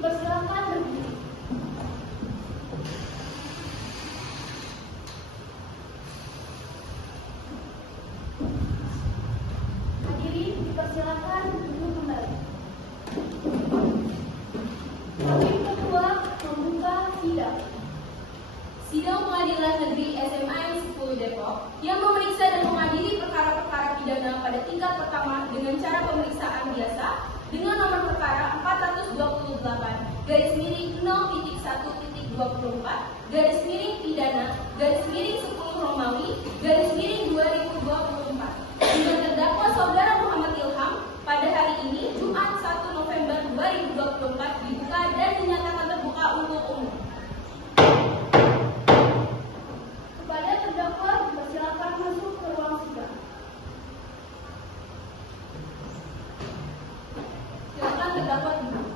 dipersilakan berdiri. Hadirin dipersilakan duduk kembali. Hakim Ketua membuka sidang. Sidang Pengadilan Negeri SMA N 10 Depok yang memeriksa dan mengadili perkara-perkara pidana pada tingkat pertama dengan cara pemeriksaan biasa dengan nomor perkara 428/10 dengan terdakwa saudara Muhammad Ilham pada hari ini Jumat 1 November 2024 dibuka dan dinyatakan terbuka untuk umum. Kepada terdakwa dipersilakan masuk ke ruang sidang. Silakan terdakwa duduk.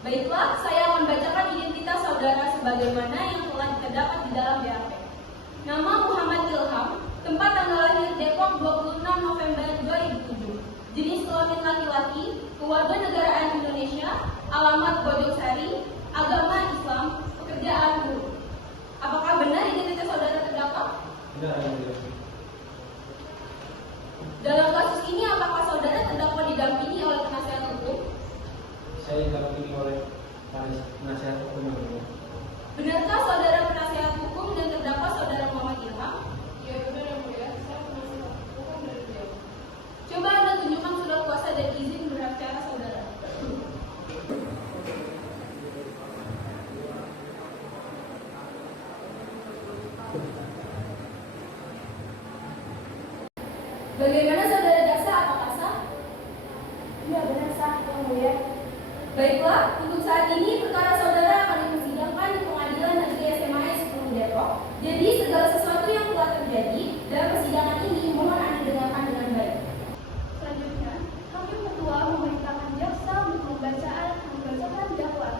Baiklah, saya akan bacakan identitas saudara sebagaimana yang telah terdapat di dalam BAP. Nama Muhammad Ilham, tempat tanggal lahir Depok 26 November 2007. Jenis kelamin laki-laki, kewarganegaraan Indonesia, alamat Bojongsari, agama Islam, pekerjaan guru. Apakah benar identitas saudara terdakwa? Benar. Dalam kasus ini apakah saudara terdakwa didampingi oleh penasihat hukum? Saya didampingi oleh penasihat hukum. Benarkah saudara penasihat hukum dan terdakwa saudara Muhammad Ilham? Ya benar yang mulia, saya penasihat hukum dari beliau. Coba Anda tunjukkan surat kuasa dan izin beracara saudara. Bagaimana saudara jaksa, apakah sah? Iya benar sah yang mulia. Baiklah, untuk saat ini perkara saudara akan dipersidangkan di Pengadilan Negeri SMA N 10 Depok. Jadi segala sesuatu yang telah terjadi dalam persidangan ini mohon Anda dengarkan dengan baik. Selanjutnya, Hakim Ketua memerintahkan jaksa untuk membacakan dakwaan.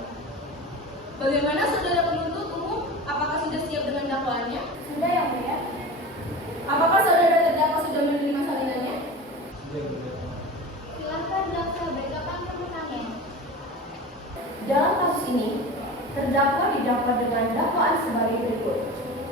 Bagaimana saudara penuntut umum? Apakah sudah siap dengan dakwaannya? Sudah yang mulia. Apakah saudara terdakwa sudah menerima salinannya? Silakan jaksa bacakan permohonannya. Dalam kasus ini, terdakwa didakwa dengan dakwaan sebagai berikut.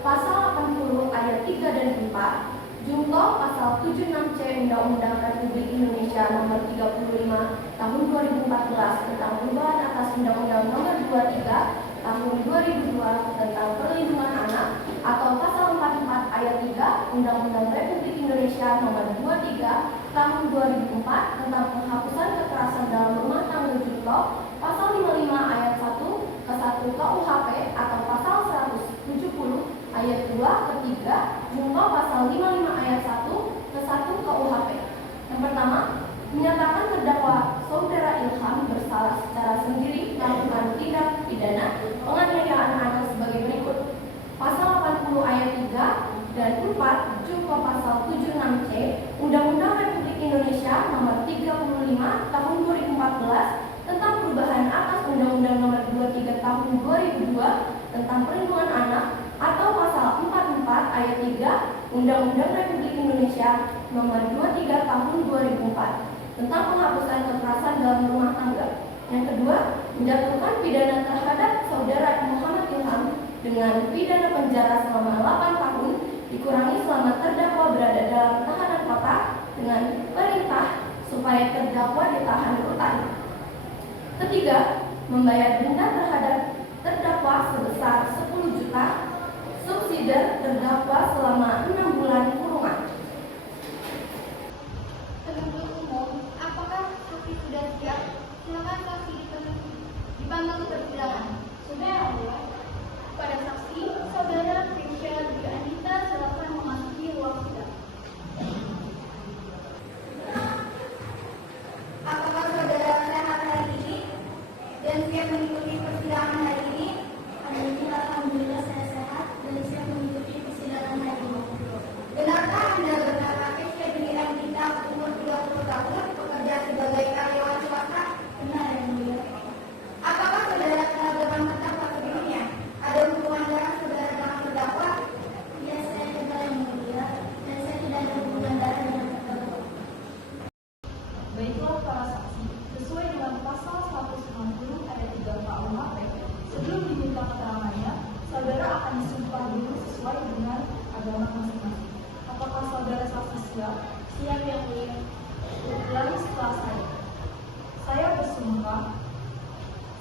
Pasal 80 ayat 3 dan 4, junto pasal 76C Undang-Undang Republik Indonesia Nomor 35 Tahun 2014 tentang perubahan atas Undang-Undang Nomor 23 Tahun 2002 tentang perlindungan anak, atau pasal 44 ayat 3 Undang-Undang Republik Indonesia Nomor 23 Tahun 2004 tentang penghapusan kekerasan dalam rumah tangga junto pasal 55 ayat 1 ke 1 KUHP atau pasal 170 ayat 2 ke 3 junto pasal 55 ayat 1 ke 1 KUHP. Yang pertama, menyatakan terdakwa saudara Ilham bersalah secara sendiri melakukan tindak pidana penganiayaan anak sebagai berikut. Pasal 80 ayat 3 dan 4 junto pasal 76C Undang-Undang Republik Indonesia Nomor 35 Tahun 2014 tentang perubahan atas Undang-Undang Nomor 23 Tahun 2002 tentang perlindungan anak, atau pasal 44 ayat 3 Undang-Undang Republik Indonesia Nomor 23 Tahun 2004 tentang penghapusan kekerasan dalam rumah tangga. Yang kedua, menjatuhkan pidana terhadap saudara Muhammad Ilham dengan pidana penjara selama 8 tahun dikurangi selama terdakwa berada dalam tahanan kota dengan perintah supaya terdakwa ditahan rutan. Ketiga, membayar denda terhadap terdakwa sebesar 10 juta, subsidi terdakwa selama 6 bulan kurungan. Penuntut umum, apakah saksi sudah siap? Silakan saksi dipanggil ke persidangan. Sudah yang mulia. Pada saksi, saudara Krisya Dwi Anita silakan memasuki ruang sidang. Apakah saudara sehat hari ini dan siap mengikuti persidangan hari ini? Alhamdulillah saya sehat dan siap mengikuti persidangan hari ini. Benar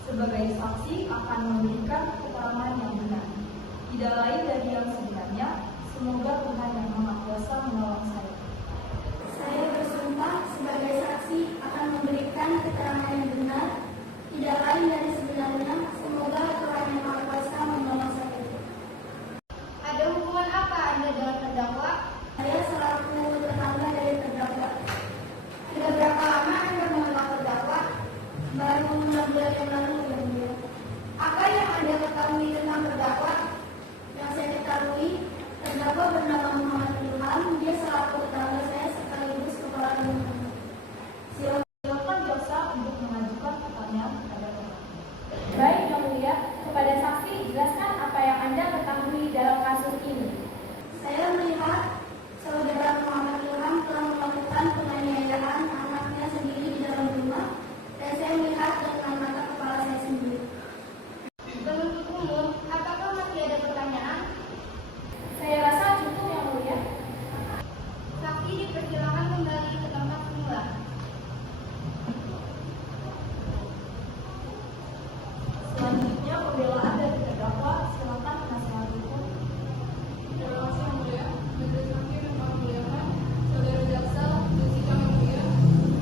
sebagai saksi akan memberikan keterangan yang benar, tidak lain dari yang sebenarnya. Semoga Tuhan yang Maha Kuasa menolong saya. Saya bersumpah sebagai saksi akan memberikan keterangan yang benar, tidak lain dari sebenarnya. Semoga Tuhan yang Maha Kuasa menolong saya. Ada hubungan apa Anda dengan terdakwa? Saya selaku tetangga dari terdakwa. Sudah berapa lama Anda mengenal terdakwa? Baru 6 bulan yang lalu, ya mulia. Apa yang Anda ketahui tentang terdakwa? Yang saya ketahui, terdakwa bernama Muhammad Ilham. Dia selaku tetangga saya sekaligus kepala rumah. Silakan jaksa untuk mengajukan pertanyaan kepada Tuhan. Baik, Yang Mulia, kepada saksi jelaskan apa yang Anda ketahui dalam kasus ini. Saya melihat saudara Muhammad Ilham telah melakukan penganiayaan anaknya sendiri di dalam rumah, dan saya melihat dengan mata kepala saya sendiri. Penuntut umum, apakah masih ada pertanyaan? Saya rasa cukup, Yang Mulia. Saksi dipersilakan kembali ke tempat semula. Selanjutnya pembelaan dari terdakwa. Silakan penasihat hukum. Terima kasih Yang Mulia. Majelis Hakim yang kami muliakan, saudara jaksa dan sidang yang mulia.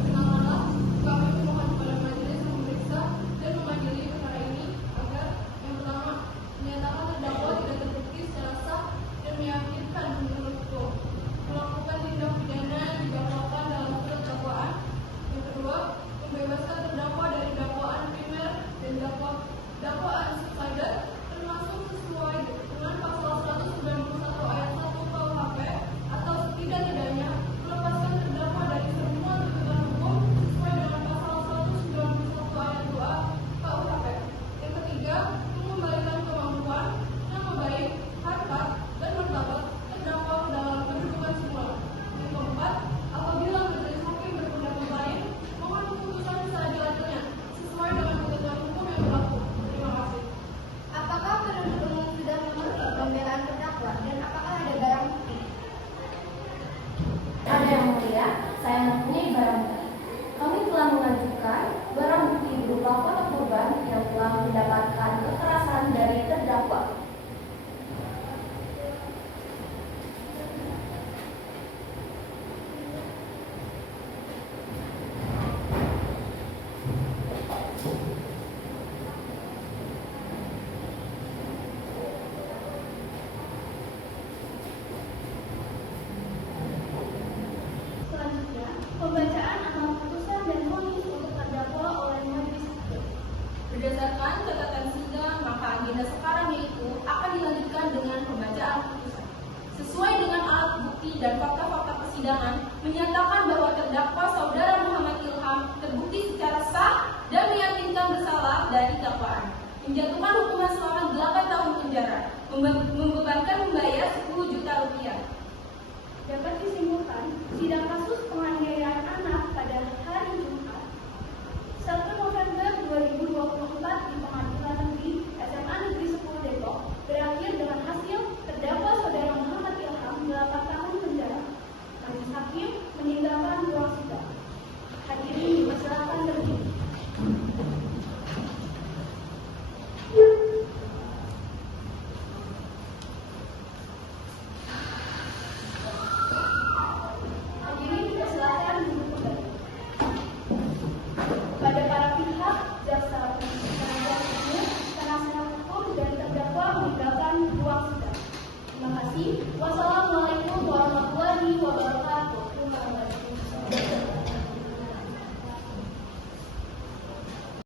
Pertama-tama, kami memohon kepada majelis memeriksa dan mengadili perkara ini agar yang pertama menyatakan terdakwa tidak terbukti secara sah dan meyakinkan menurut hukum melakukan tindak pidana yang didakwakan dalam surat dakwaan. Yang kedua, membebaskan terdakwa dari dakwaan primer dan dakwaan subsidiar, termasuk sesuai dengan pasal 191 ayat 1 KUHP, atau setidak-tidaknya melepaskan terdakwa dari semua tuntutan hukum sesuai dengan pasal 191 ayat 2 KUHP. Yang ketiga, mengembalikan kemampuan, nama baik, harkat, dan martabat terdakwa ke dalam kedudukan semula. Yang keempat, apabila majelis hakim berpendapat lain, mohon keputusan seadil-adilnya sesuai dengan ketentuan hukum yang berlaku. Terima kasih. Apakah penuntut umum sudah mengerti pembelaan terdakwa dan apakah ada barang bukti? Ada, Yang Mulia, saya mempunyai barang bukti. Kami telah mengajukan barang bukti berupa foto korban yang telah mendapatkan kekerasan dari terdakwa. Selanjutnya, pembacaan amal putusan dan vonis untuk terdakwa oleh majelis hakim. Berdasarkan catatan sidang, maka agenda sekarang yaitu akan dilanjutkan dengan pembacaan putusan. Sesuai dengan alat bukti dan fakta-fakta persidangan, menyatakan bahwa terdakwa saudara Muhammad Ilham terbukti secara sah dan meyakinkan bersalah dari dakwaan, menjatuhkan hukuman selama 8 tahun penjara, membebankan membayar 10 juta rupiah. Dapat disimpulkan, sidang kasus penganiayaan anak pada hari Jumat 1 November 2024 di Pengadilan Negeri SMA Negeri 10 Depok berakhir dengan hasil terdakwa saudara Muhammad Ilham 8 tahun penjara. Majelis hakim meninggalkan ruang sidang. Hadirin dipersilakan berdiri. Hadirin dipersilakan duduk kembali. Pada para pihak, jaksa penasihat umum, penasihat hukum, dan terdakwa meninggalkan ruang sidang. Terima kasih. Wassalamualaikum